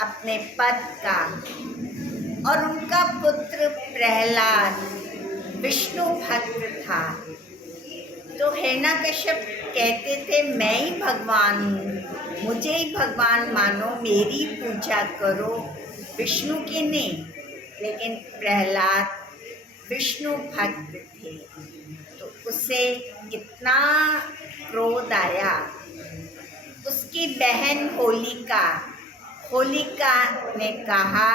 अपने पद का, और उनका पुत्र प्रहलाद विष्णु भक्त था। तो हिरण्यकश्यप कहते थे मैं ही भगवान हूँ, मुझे ही भगवान मानो, मेरी पूजा करो, विष्णु की नहीं। लेकिन प्रहलाद विष्णु भक्त थे, तो उसे इतना क्रोध आया। उसकी बहन होलिका ने कहा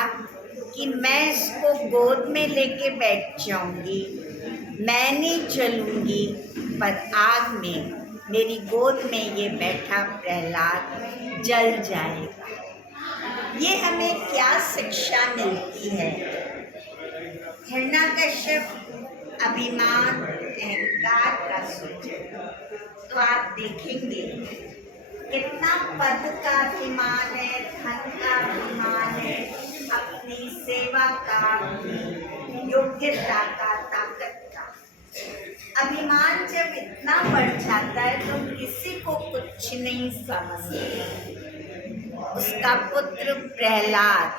कि मैं इसको गोद में लेके बैठ जाऊंगी, मैं नहीं चलूंगी, पर आग में मेरी गोद में ये बैठा प्रहलाद जल जाएगा। ये हमें क्या शिक्षा मिलती है? हिरण्यकश्यप अभिमान अहंकार का सूचक, तो आप देखेंगे कितना पद का अभिमान है, धन का अभिमान है, अपनी सेवा का, अपनी योग्यता का, ताकत का अभिमान जब इतना बढ़ जाता है तो किसी को कुछ नहीं समझते। उसका पुत्र प्रहलाद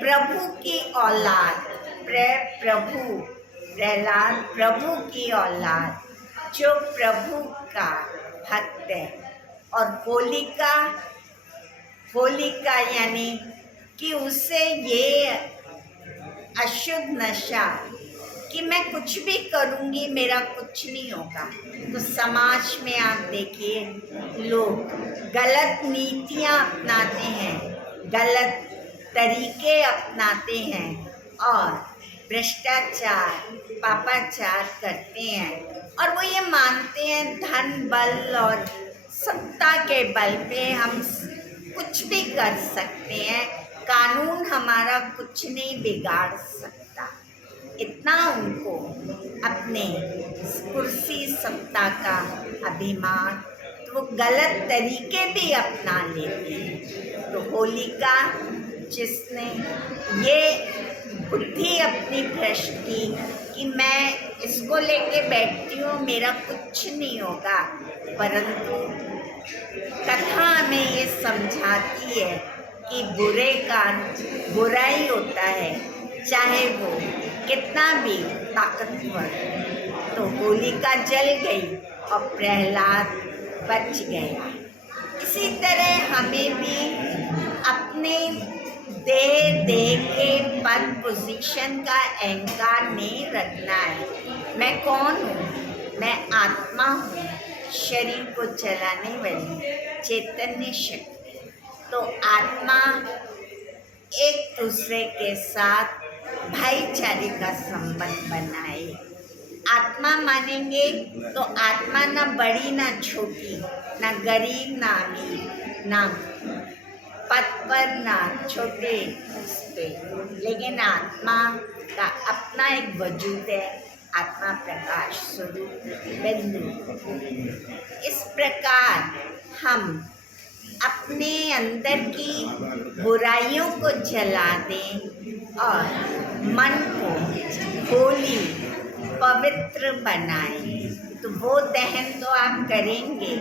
प्रभु की औलाद, प्रहलाद प्रभु की औलाद, जो प्रभु का भक्त है। और होलिका यानी कि उसे ये अशुद्ध नशा कि मैं कुछ भी करूँगी मेरा कुछ नहीं होगा। तो समाज में आप देखिए लोग गलत नीतियाँ अपनाते हैं, गलत तरीके अपनाते हैं और भ्रष्टाचार, पापाचार करते हैं, और वो ये मानते हैं धन बल और सत्ता के बल पे हम कुछ भी कर सकते हैं, कानून हमारा कुछ नहीं बिगाड़ सकता। इतना उनको अपने कुर्सी सत्ता का अभिमान, तो वो गलत तरीके भी अपना लेते हैं। तो होलिका जिसने ये बुद्धि अपनी भ्रष्ट की कि मैं इसको लेके बैठती हूँ मेरा कुछ नहीं होगा, परंतु कथा हमें ये समझाती है कि बुरे का बुरा ही होता है, चाहे वो कितना भी ताकतवर। तो होलिका जल गई और प्रहलाद बच गया। इसी तरह हमें भी अपने देह के पद पोजीशन का अहंकार नहीं रखना है। मैं कौन हूँ? मैं आत्मा हूँ, शरीर को चलाने वाली चैतन्य शक्ति। तो आत्मा एक दूसरे के साथ भाईचारे का संबंध बनाए। आत्मा मानेंगे तो आत्मा ना बड़ी ना छोटी, ना गरीब ना अमीर, ना पद पर ना छोटे पे, लेकिन आत्मा का अपना एक वजूद है, आत्मा प्रकाश स्वरूप बिंदु। इस प्रकार हम अपने अंदर की बुराइयों को जला दें और मन को होली पवित्र बनाएं। तो वो दहन तो आप करेंगे,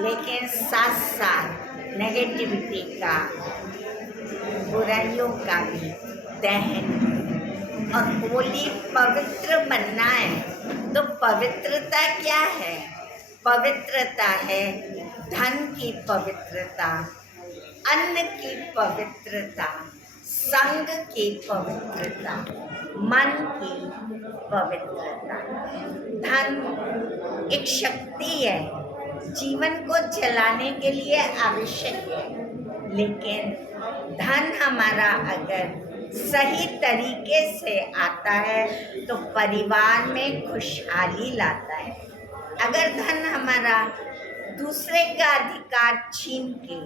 लेकिन साथ साथ नेगेटिविटी का, बुराइयों का भी दहन। और होली पवित्र बनना है। तो पवित्रता क्या है? पवित्रता है धन की पवित्रता, अन्न की पवित्रता, संग की पवित्रता, मन की पवित्रता। धन एक शक्ति है, जीवन को चलाने के लिए आवश्यक है, लेकिन धन हमारा अगर सही तरीके से आता है तो परिवार में खुशहाली लाता है। अगर धन हमारा दूसरे का अधिकार छीन के,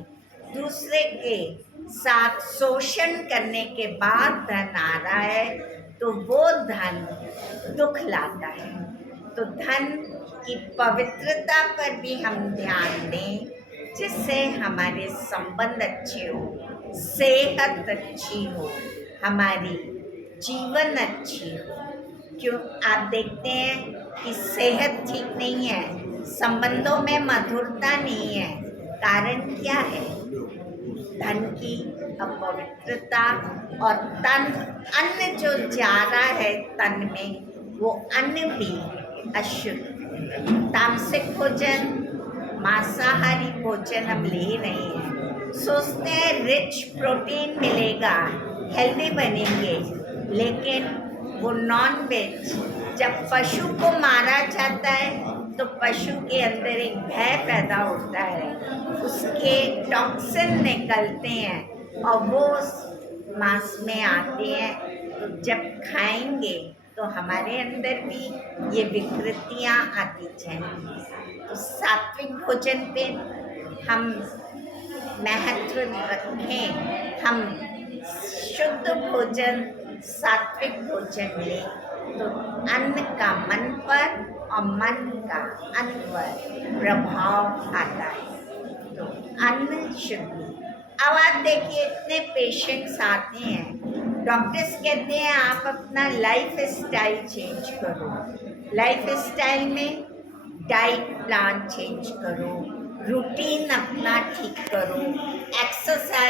दूसरे के साथ शोषण करने के बाद धन आ रहा है, तो वो धन दुख लाता है। तो धन की पवित्रता पर भी हम ध्यान दें, जिससे हमारे संबंध अच्छे हो, सेहत अच्छी हो, हमारी जीवन अच्छी हो। क्यों आप देखते हैं कि सेहत ठीक नहीं है, संबंधों में मधुरता नहीं है, कारण क्या है? धन की अपवित्रता, और तन अन्न जो जा रहा है तन में, वो अन्न भी अशुद्ध। तामसिक भोजन, मांसाहारी भोजन हम ले रहे हैं, सोचते हैं रिच प्रोटीन मिलेगा, हेल्दी बनेंगे, लेकिन वो नॉन वेज जब पशु को मारा जाता है तो पशु के अंदर एक भय पैदा होता है, उसके टॉक्सिन निकलते हैं और वो मांस में आते हैं। तो जब खाएंगे तो हमारे अंदर भी ये विकृतियाँ आती जाएंगी। तो सात्विक भोजन पे हम महत्व रखें, हम शुद्ध भोजन, सात्विक भोजन लें, तो अन्न का मन पर और मन का अन्न पर प्रभाव आता है। तो अन्न शुद्धि। अब आप देखिए, इतने पेशेंट्स आते हैं, डॉक्टर्स कहते हैं आप अपना लाइफ स्टाइल चेंज करो। लाइफ स्टाइल में डाइट प्लान चेंज करो, रूटीन अपना ठीक करो, एक्सरसाइज